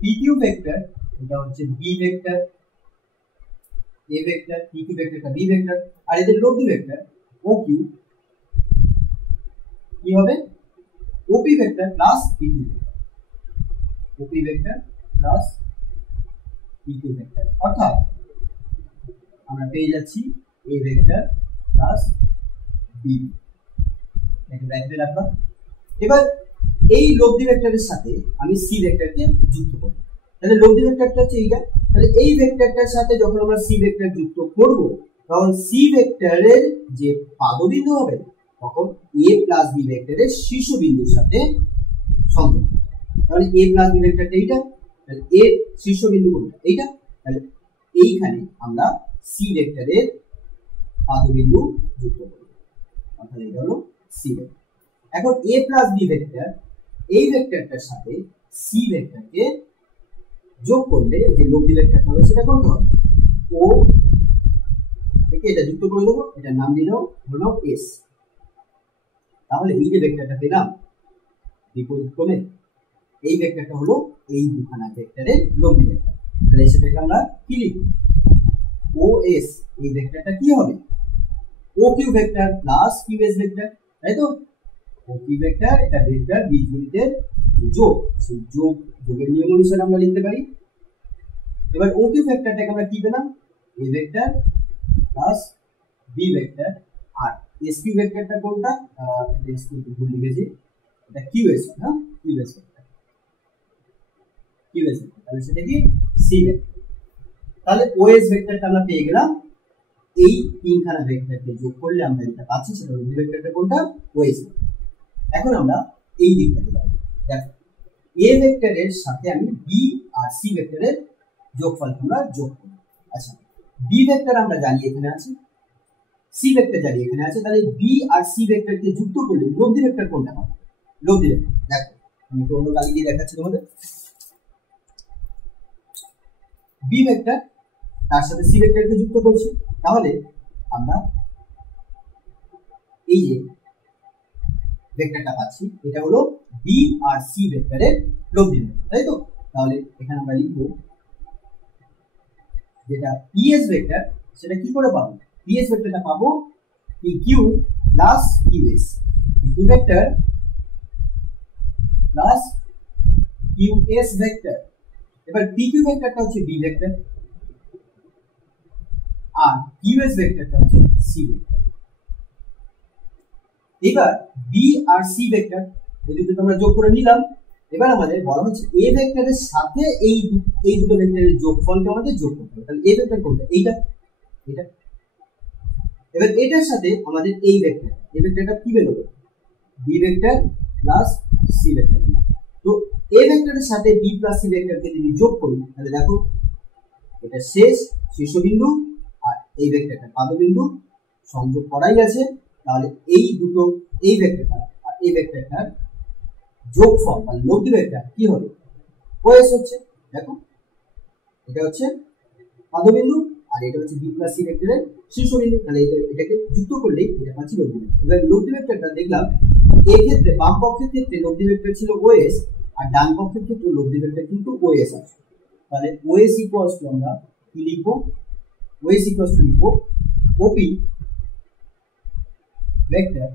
পিকিউ ভেক্টর এটা হচ্ছে B vector, A vector, PQ ভেক্টরটা বি ভেক্টর, আর এদের লব্ধি ভেক্টর ও কিউ কি হবে, OP vector plus PQ vector, OP vector plus PQ vector. অর্থাৎ আমরা পেয়ে যাচ্ছি এ ভেক্টর প্লাস বি। এটা ব্র্যাকেটে রাখলাম। এবার এই লব্ধি ভেক্টরের সাথে আমি সি ভেক্টরকে যুক্ত করব। তাহলে লব্ধি ভেক্টরটা হচ্ছে এইটা, তাহলে এই ভেক্টরটার সাথে যখন আমরা সি ভেক্টর যুক্ত করব তখন সি ভেক্টরের যে পাদবিন্দু হবে তখন এ প্লাস বি ভেক্টরের শীর্ষবিন্দুর সাথে সংযোগ। তাহলে এ প্লাস বি ভেক্টরটা এইটা, তাহলে এর শীর্ষবিন্দু কোনটা, এইটা। তাহলে এইখানে আমরা সি ভেক্টরের পাদবিন্দু যুক্ত করব, অর্থাৎ এটা হলো সি ভেক্টর। এখন এ প্লাস বি ভেক্টর এই ভেক্টরটার সাথে সি ভেক্টরকে যোগ করলে যে লব্ধি ভেক্টরটা হবে সেটা কোনটা হবে? ও থেকে এটা যুক্ত করে দেবো, এটার নাম দিলাম হলো এস। তাহলে এই যে ভেক্টরটা পেলাম বিপরীত ক্রমে, এই ভেক্টরটা হলো এই দুখানা ভেক্টরের লব্ধি ভেক্টর। তাহলে সেটাকে আমরা কি লিখব? O S. এই ভেক্টরটা কি হবে? O Q vector plus Q S vector, তাই তো? ও কিউ ভেক্টর এটা ভেক্টর বীজগণিতের যোগ, সেই যোগের নিয়ম অনুসারে আমরা লিখতে পারি। এবার ও কিউ ভেক্টরটাকে আমরা কি পেলাম? A vector plus B vector. আর এস কিউ ভেক্টরটা কোনটা? এস কিউ ভুল লিখেছি, এটা কিউ এস না, Q S vector, Q S vector. তাহলে সেটা কি? C vector. তাহলে ও এস ভেক্টরটা আমরা পেয়ে গেলাম। এই তিনখানা ভেক্টরকে যোগ করলে আমরা যেটা পাচ্ছি সেটা হলো বি ভেক্টরটা কোনটা? ও এস। এখন আমরা এই দিকটাতে যাব। দেখো এ ভেক্টরের সাথে আমি বি আর সি ভেক্টরের যোগফল আমরা যোগ করব। আচ্ছা, বি ভেক্টর আমরা জানি এখানে আছে, সি ভেক্টর জানি এখানে আছে, তাহলে বি আর সি ভেক্টরকে যুক্ত করলে লব্ধি ভেক্টর কোনটা হবে? লব্ধি ভেক্টর। দেখো আমি একটু অন্য কালি দিয়ে দেখাচ্ছি তোমাদের। বি ভেক্টর তার সাথে সি ভেক্টরকে যুক্ত করছি, তাহলে আমরা এই যে ভেক্টরটা পাচ্ছি এটা হলো বি আর সি ভেক্টরের লব্ধি ভেক্টর, তাই তো? তাহলে এখানে আমরা লিখব যেটা পিএস ভেক্টর, সেটা কি করে পাবো? পিএস ভেক্টরটা পাবো PQ plus QS, PQ vector plus QS vector. এবার পিকিউ ভেক্টরটা হচ্ছে বি ভেক্টর আর কিউএস ভেক্টরটা হচ্ছে সি ভেক্টর। এবার বি আর সি ভেক্টর এই দুটো আমরা যোগ করে নিলাম। এবার আমাদের বলা হচ্ছে এ ভেক্টরের সাথে এই দুটো ভেক্টরের যোগফলকে আমাদের যোগ করতে হবে। তাহলে এ ভেক্টর কোনটা? এইটা, এটা। এবার এটার সাথে আমাদের এই ভেক্টর, এই ভেক্টরটা কি বের হবে? B vector plus C vector. তো এ ভেক্টরের সাথে বি প্লাস সি ভেক্টরকে যদি যোগ করি তাহলে দেখো এটা শেষ শীর্ষবিন্দু আর এই ভেক্টরটা পাদবিন্দু সংযোগ করাই আছে। তাহলে এই দুটো, এই ভেক্টরটা আর এই ভেক্টরটার যোগফল বা লব্ধি ভেক্টর কি হবে? ওএস হচ্ছে। দেখো এটা হচ্ছে পাদবিন্দু আর এটা হচ্ছে বি প্লাস সি ভেক্টরের শীর্ষবিন্দু। তাহলে এটাকে যুক্ত করলেই এটা পাচ্ছি লব্ধি ভেক্টর। এবার লব্ধি ভেক্টরটা দেখলাম এই ক্ষেত্রে বাম পক্ষের ক্ষেত্রে লব্ধি ভেক্টর ছিল ওএস আর ডান পক্ষের ক্ষেত্রে লব্ধি ভেক্টর কিন্তু ওএস আছে। তাহলে ওএস ইকুয়ালস টু আমরা কি লিখব? ওএস ইকুয়ালস টু লিখব OP vector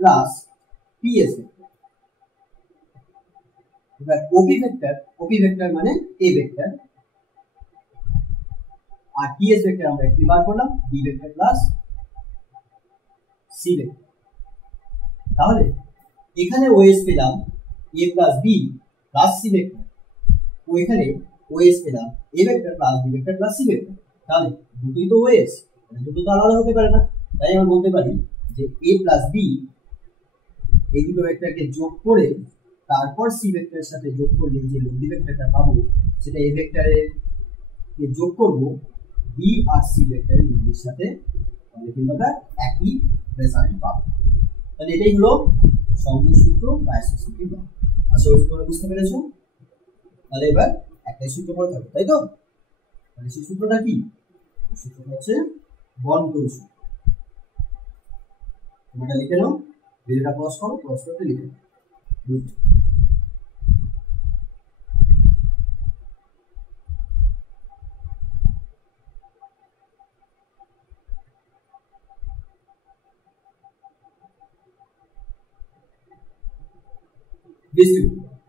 plus PS vector. এবার ওপি ভেক্টর মানে এ ভেক্টর আর পিএস ভেক্টর আমরা কি বার করলাম? B vector plus C vector. তাহলে এখানে ওএস পেলাম A plus B plus C vector, ও এখানে ওএস পেলাম A vector plus B vector plus C vector. তাহলে দুটোই তো ওএস, দুটো তো আলাদা হতে পারে না। তাই আমরা বলতে পারি যে এ প্লাস বি এই দুটো ভেক্টরকে যোগ করে তারপর সি ভেক্টরের সাথে যোগ করলে যে লব্ধি ভেক্টরটা পাবো সেটা এ ভেক্টরের কে যোগ করব বি আর সি ভেক্টরের লব্ধির সাথে, তাহলে কিন্তু আমরা একই রেজাল্ট পাবো। তাহলে এটাই হলো সংযোগ সূত্র বা অ্যাসোসিয়েটিভ ল। আশা করি তোমরা বুঝতে পেরেছো। তাহলে এবার একটাই সূত্র পড়তে হবে, তাই তো? তাহলে সেই সূত্রটা কি? সূত্রটা হচ্ছে বন্টন সূত্র। তোমরা লিখে নাও, ভিডিওটা পজ করো, পজ করতে লিখে নাও।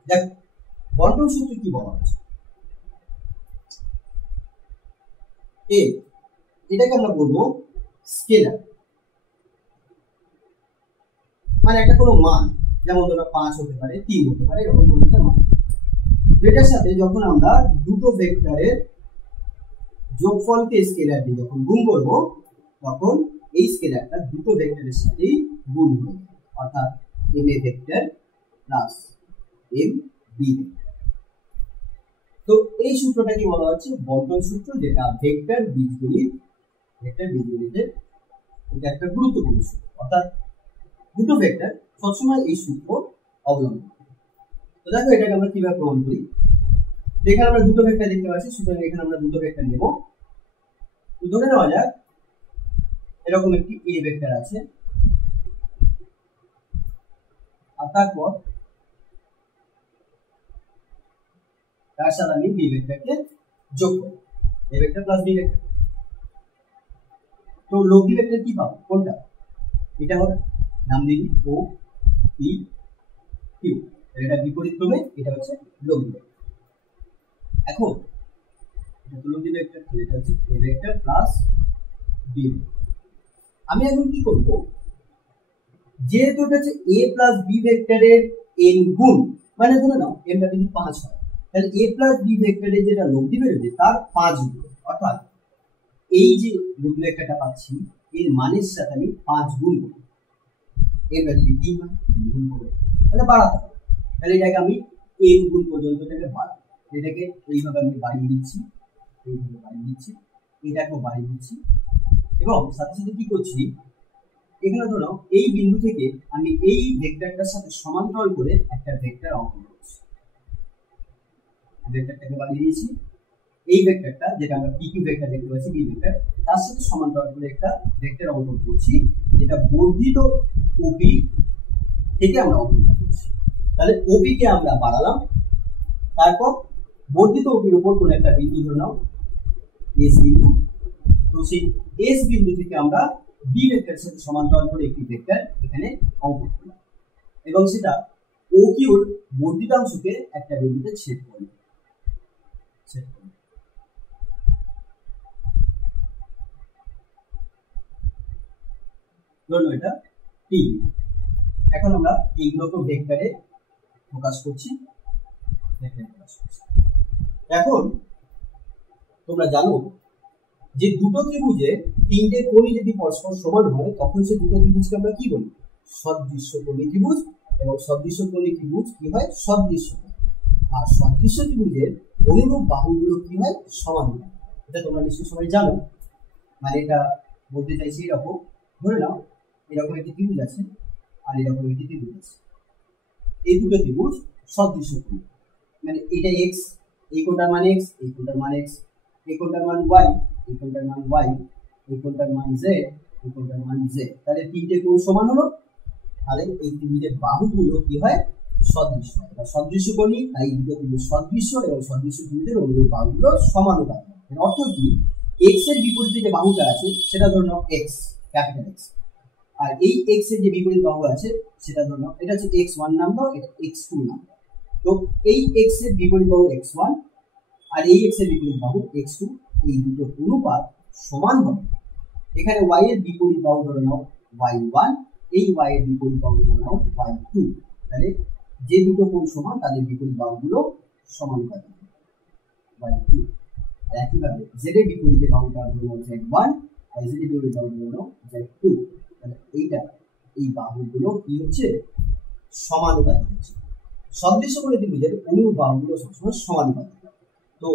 দেখ বন্টন সূত্র কি বলা হচ্ছে? এটাকে আমরা বলবো স্কেলার, মানে একটা কোনো মান, যেমন ধরো 5 হতে পারে, 3 হতে পারে, এরকম কোনো একটা মান। এটার সাথে যখন আমরা দুটো ভেক্টরের যোগফলকে স্কেলার দিয়ে যখন গুণ করব তখন এই স্কেলারটা দুটো ভেক্টরের সাথে গুণ হবে, অর্থাৎ M A vector plus M B vector. তো এই সূত্রটাকে বলা হচ্ছে বন্টন সূত্র, যেটা ভেক্টর বীজগণিতের এটা একটা গুরুত্বপূর্ণ সূত্র। অর্থাৎ দুটো ভেক্টর সবসময় এই সূত্র অবলম্বন করে। তো দেখো এটাকে আমরা কিভাবে প্রমাণ করি। এখানে আমরা দুটো ভেক্টর দেখতে পাচ্ছি, সুতরাং এখানে আমরা দুটো ভেক্টর নেব। তো ধরে নেওয়া যাক এরকম একটি এ ভেক্টর আছে, আর তারপর তার সাথে আমি বি ভেক্টরকে যোগ করব, A vector plus B vector. তো লব্ধি ভেক্টর কি পাবো, কোনটা? এটা হবে, নাম দিবি ও পি কিউ, এটা বিপরীত ক্রমে, এটা হচ্ছে লব্ধি ভেক্টর। এখন এটা তো লব্ধি ভেক্টর, এটা হচ্ছে A vector plus B vector. আমি এখন কি করব, যেহেতু এটা হচ্ছে এ প্লাস বি ভেক্টরের এন গুণ, মানে ধরে নাও এনটা যদি 5 হয়, তাহলে এ প্লাস বি ভেক্টরের যেটা লব্ধি বেরোবে তার 5 গুণ, অর্থাৎ এই যে লব্ধি ভেক্টরটা পাচ্ছি এর মানের সাথে আমি 5 গুণ করব। এনটা যদি 3 হয় 3 গুণ করব, তাহলে বাড়াতে হবে। তাহলে এটাকে আমি এন গুণ পর্যন্ত এটাকে বাড়াবো, এটাকে এইভাবে আমি বাড়িয়ে দিচ্ছি, এইভাবে বাড়িয়ে দিচ্ছি, এটাকেও বাড়িয়ে দিচ্ছি, এবং সাথে সাথে কি করছি, এখানে ধরো এই বিন্দু থেকে আমি এই ভেক্টরটার সাথে সমান্তরাল করে একটা ভেক্টর অঙ্কন করছি। ভেক্টরটাকে বাড়িয়ে দিয়েছি, এই ভেক্টরটা যেটা আমরা পি কিউ ভেক্টর দেখতে পাচ্ছি, বি ভেক্টর, তার সাথে সমান্তরাল করে একটা ভেক্টর অঙ্কন করছি, যেটা বর্ধিত ওপি থেকে আমরা অঙ্কন করছি। তাহলে ওপি কে আমরা বাড়ালাম, তারপর বর্ধিত ওপির উপর কোন একটা বিন্দু ধরে নাও এস বিন্দু, তো সেই এস বিন্দু থেকে আমরা বি ভেক্টরের সাথে সমান্তরাল করে একটি ভেক্টর এখানে অঙ্কন করলাম, এবং সেটা ও কিউর বর্ধিতাংশকে একটা বিন্দুতে ছেদ করবে। ধরুন এটা টি। এখন আমরা এইগুলোকে ভেক্টরে ফোকাস করছি, এখন তোমরা জানো যে দুটো ত্রিভুজে তিনটে কোণই যদি পরস্পর সমান হয় তখন সে দুটো ত্রিভুজকে আমরা কি বলি, সদৃশ্যকোণী ত্রিভুজ। এবং সদৃশ্যকোণী ত্রিভুজ কি হয়, সদৃশ্য হয়। আর সদৃশ্য ত্রিভুজের অনুরূপ বাহুগুলো কি হয়, সমান হয়। এটা তোমরা নিশ্চয়ই সবাই জানো। মানে এটা বলতে চাইছি এরকম, ধরে নাও এরকম একটি ত্রিভুজ আছে আর এরকম একটি ত্রিভুজ আছে, এই দুটো ত্রিভুজ সদৃশ্যকোণী, মানে এটা এক্স, এই কোণটার মান এক্স, এই কোণটার মান এক্স, এই কোণটার মান ওয়াই, এই কোণটার মান ওয়াই, এই কোণটার মান জেড, এই কোণটার মান জেড। তাহলে তিনটে কোণ সমান হলো, তাহলে এই ত্রিভুজের বাহুগুলো কি হয়, সদৃশ্য হয় বা সদৃশ্যকোণী। তাই দুটো ত্রিভুজ সদৃশ্য এবং সদৃশ্য ত্রিভুজের অনুরূপ বাহুগুলো সমানুপাতিক। এর অর্থ কি, এক্স এর বিপরীতে যে বাহুটা আছে সেটা ধরে নাও এক্স, ক্যাপিটাল এক্স, আর এই এক্স এর যে বিপরীত বাহু আছে সেটা ধরে নাও এটা হচ্ছে x1 নাম দাও, এটা x2 নাম দাও। তো এই x এর বিপরীত বাহু x1 আর এই x এর বিপরীত বাহু x2, এই দুটো অনুপাত সমান হবে। এখানে y এর বিপরীত বাহু ধরে নাও y1, এই y এর বিপরীত বাহু ধরে নাও y2। তাহলে যে দুটো কোণ সমান তাদের বিপরীত বাহুগুলো সমানুপাতিক, y2। একইভাবে z এর বিপরীতে বাহুটা ধরে নাও z1 আর z এর বিপরীত বাহু ধরে নাও z2। তাহলে এইটা, এই বাহুগুলো কি হচ্ছে, সমানুপাতিক হচ্ছে। সদৃশ্যকোণী ত্রিভুজের অনুরূপ বাহুগুলো সবসময় সমানুপাতিক। তো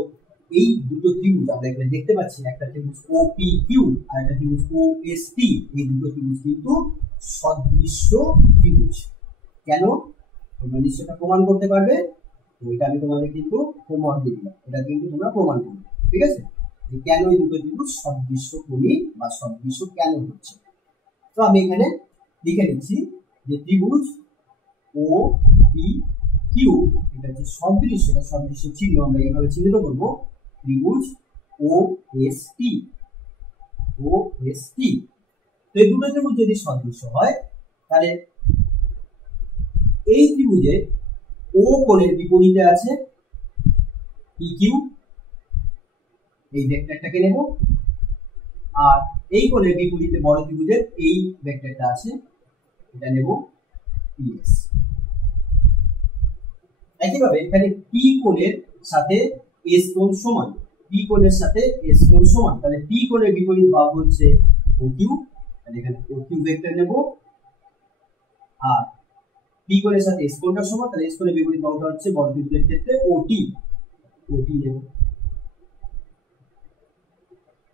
এই দুটো ত্রিভুজ আমরা এখানে দেখতে পাচ্ছি, একটা ত্রিভুজ OPQ আর একটা ত্রিভুজ OST। এই দুটো ত্রিভুজ কিন্তু সদৃশ্য ত্রিভুজ। কেন, তোমরা নিশ্চয়ই প্রমাণ করতে পারবে। তো এটা আমি তোমাদের কিন্তু হোমওয়ার্ক দিয়ে দিলাম, এটা কিন্তু তোমরা প্রমাণ করবে, ঠিক আছে, যে কেন এই দুটো ত্রিভুজ সদৃশ্যকোণী বা সদৃশ্য কেন হচ্ছে। তো আমি এখানে লিখে নিচ্ছি যে ত্রিভুজ OPQ এটা হচ্ছে সদৃশ্য, এটা সদৃশ্য চিহ্ন আমরা এইভাবে চিহ্নিত করব, ত্রিভুজ OST। তো এই দুটো ত্রিভুজ যদি সদৃশ্য হয় তাহলে এই ত্রিভুজে ও কোণের বিপরীতে আছে PQ, এই ভেক্টরটাকে নেব, আর এই কোণের বিপরীতে বড় ত্রিভুজের এই ভেক্টরটা আছে, এটা নেব PS। একইভাবে এখানে P কোণের সাথে S কোণ সমান, P কোণের সাথে S কোণ সমান, তাহলে P কোণের বিপরীত বাহু হচ্ছে OQ, তাহলে এখানে OQ ভেক্টর নেব। আর P কোণের সাথে S কোণটা সমান, তাহলে S কোণের বিপরীত বাহুটা হচ্ছে বড় ত্রিভুজের ক্ষেত্রে OT নেব।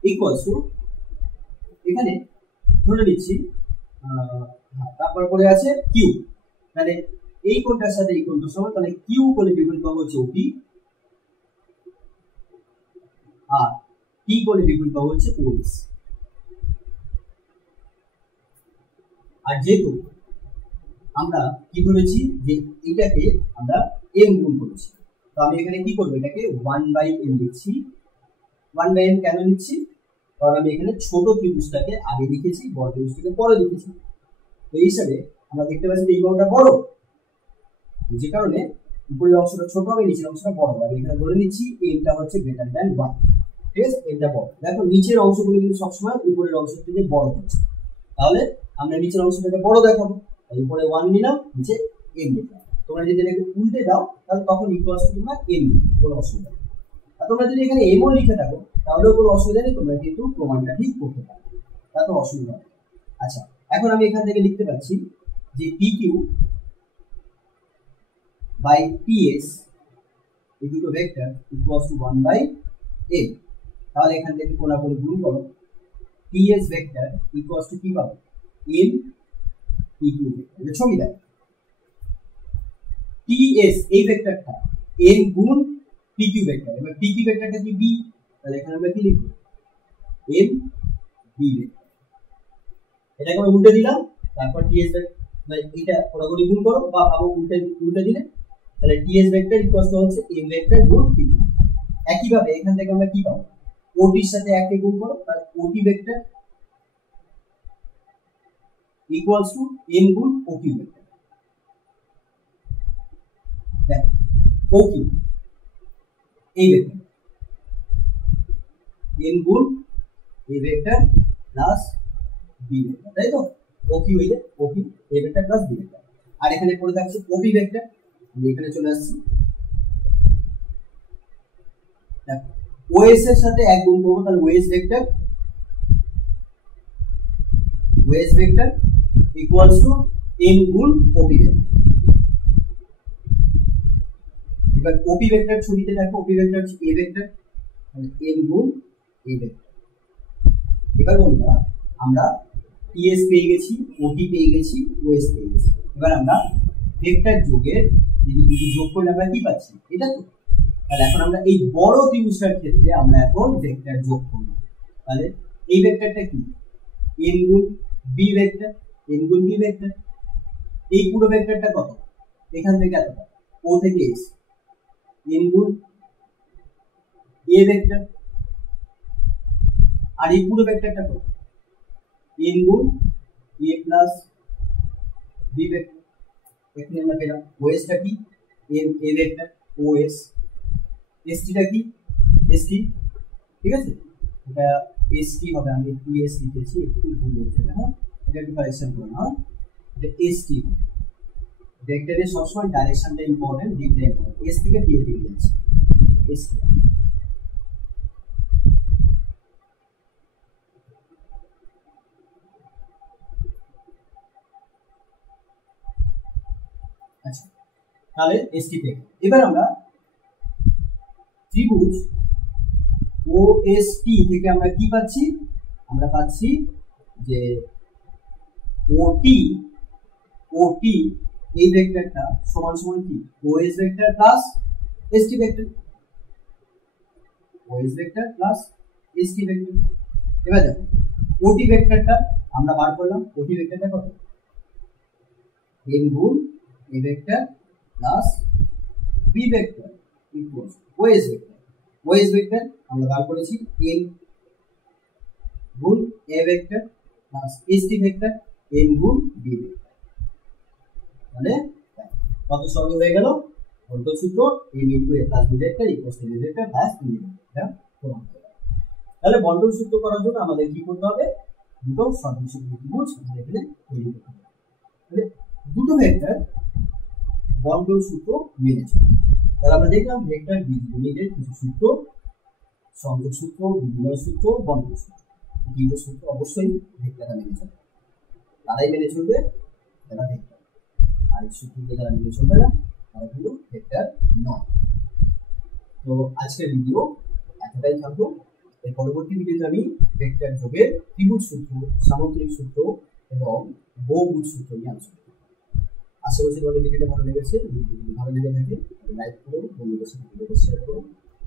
ইকুয়ালস টু, এখানে ধরে নিচ্ছি তারপর পরে আছে Q, তাহলে এই কোণটার সাথে এই কোণটা সমান, তাহলে Q কোণের বিপরীত বাহু হচ্ছে OP, আর টি করে বিপরীত বাহু হচ্ছে ওএস। আর যেহেতু আমরা কি ধরেছি যে এটাকে আমরা এম গুণ করেছি, তো আমি এখানে কি করবো, এটাকে 1/m লিখছি। 1/m কেন লিখছি, কারণ আমি এখানে ছোট ত্রিভুজটাকে আগে লিখেছি, বড় ত্রিভুজটাকে পরে লিখেছি। তো এই হিসাবে আমরা দেখতে পাচ্ছি এই বাহুটা বড়, যে কারণে উপরের অংশটা ছোট হবে, নিচের অংশটা বড় হবে। আমি এখানে ধরে নিচ্ছি এমটা হচ্ছে গ্রেটার দ্যান 1, ঠিক আছে, এটা বড়। দেখো নিচের অংশগুলো কিন্তু সবসময় উপরের অংশ থেকে বড় হচ্ছে, তাহলে আমরা নিচের অংশটাকে বড় দেখাবো, উপরে 1 নিলাম, নিচে m লিখলাম। তোমরা যদি এটাকে উল্টে দাও তাহলে তখন ইকুয়ালস টু তোমরা m লিখবে, কোনো অসুবিধা নেই। আর তোমরা যদি এখানে m ও লিখে থাকো তাহলেও কোনো অসুবিধা নেই, তোমরা কিন্তু প্রমাণটা ঠিক করতে পারবে, তাতে অসুবিধা নেই। আচ্ছা, এখন আমি এখান থেকে লিখতে পাচ্ছি যে pq বাই ps এই দুটো ভেক্টর ইকুয়ালস টু 1/m। তাহলে এখান থেকে কোনাকুনি গুণ করো, ps ভেক্টর ইকুয়ালস টু কি পাবো, m pq ভেক্টর। এটা ছবি দেখো, ps এই ভেক্টরটা m গুণ pq ভেক্টর। এবার pq ভেক্টরটা কি b, তাহলে এখানে আমরা কি লিখব, m b ভেক্টর। এটাকে আমি উল্টে দিলাম, তারপর ts ভেক্টর মানে এটা কোনাকুনি গুণ করো, বা ভাবো উল্টে দিলে, তাহলে ts ভেক্টর ইকুয়ালস টু হচ্ছে m ভেক্টর গুণ pq। একই ভাবে এখান থেকে আমরা কি পাবো, ot এর সাথে 1 কে গুণ করো, তাহলে ot vector equals to m গুণ oq ভেক্টর। দেখো oq এই ভেক্টর m গুণ a vector plus b vector, তাই তো, oq হইলে oq a vector plus b vector. আর এখানে পড়ে থাকছে ob ভেক্টর, আমি এখানে চলে আসছি। দেখো os এর সাথে 1 গুণ করব, তাহলে os vector equals to m গুণ ob ভেক্টর। এবার ob ভেক্টর ছবিতে দেখো, ob ভেক্টর হচ্ছে a ভেক্টর, তাহলে m গুণ a ভেক্টর। এবার বন্ধুরা আমরা ts পেয়ে গেছি, ot পেয়ে গেছি, os পেয়ে গেছি। এবার আমরা ভেক্টর যোগের যদি দুটো যোগ করলে আমরা কি পাচ্ছি, এটা তো। তাহলে এখন আমরা এই বড় ত্রিভুজটার ক্ষেত্রে আমরা এখন ভেক্টর যোগ করব। তাহলে এই ভেক্টরটা কি, m গুণ b ভেক্টর, m গুণ b ভেক্টর। এই পুরো ভেক্টরটা কত, এখান থেকে এতটা o থেকে s, m গুণ a ভেক্টর। আর এই পুরো ভেক্টরটা কত, m গুণ a প্লাস b ভেক্টর। এখানে আমরা পেলাম os টা কি, m a vector os, st টা কি st, ঠিক আছে, এটা st হবে, আমি ps লিখেছি, একটু ভুল হয়েছে, হ্যাঁ এটা একটু কারেকশন করে নাও, এটা st হবে। ভেক্টরের সবসময় ডাইরেকশনটা ইম্পর্টেন্ট, দিকটা ইম্পর্টেন্ট, s থেকে d এর দিকে যাচ্ছে st। আচ্ছা, তাহলে st থেকে এবার আমরা ত্রিভুজ OST থেকে আমরা কি পাচ্ছি, আমরা পাচ্ছি যে OT এই ভেক্টরটা সমান সমান কি, OS vector plus ST vector, OS vector plus ST vector. এবার দেখো OT ভেক্টরটা আমরা বার করলাম, OT ভেক্টরটা কত, m গুণ a vector plus b vector equals OS vector. OS vector আমরা বার করেছি m গুণ a vector plus ST vector m গুণ b ভেক্টর। মানে কত সহজ হয়ে গেল, বন্টন সূত্র m * a + b vector equals a vector plus b vector প্রমাণ করা। তাহলে বন্টন সূত্র করার জন্য আমাদের কি করতে হবে, দুটো সদৃশ ত্রিভুজ আমাদের এখানে তৈরি করতে হবে। তাহলে দুটো ভেক্টর বন্টন সূত্র মেনে চলে। তাহলে আমরা দেখলাম ভেক্টর বীজগণিতের কিছু সূত্র, সংযোগ সূত্র, বিনিময় সূত্র, বন্টন সূত্র। এই তিনটে সূত্র অবশ্যই ভেক্টরটা মেনে চলে, তারাই মেনে চলবে যারা ভেক্টর, আর এই সূত্রকে যারা মেনে চলবে না তারা কিন্তু ভেক্টর নয়। তো আজকের ভিডিও এতটাই থাকলো। এর পরবর্তী ভিডিওতে আমি ভেক্টর যোগের ত্রিভুজ সূত্র, সামুদ্রিক সূত্র এবং বহুভুজ সূত্র নিয়ে আলোচনা করব। আশা করছি তোমাদের ভিডিওটা ভালো লেগেছে। যদি ভালো লেগে থাকে লাইক করো, বন্ধুদের সাথে ভিডিওটা শেয়ার করো।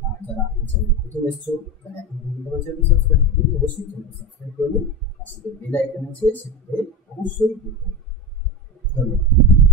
আর যারা আপনার চ্যানেলে প্রথম এসছো তারা এখন পর্যন্ত আমার চ্যানেল সাবস্ক্রাইব করুন, অবশ্যই চ্যানেল সাবস্ক্রাইব করবেন, পাশে যে বেল আইকন আছে সেটাতে অবশ্যই ক্লিক করুন। ধন্যবাদ।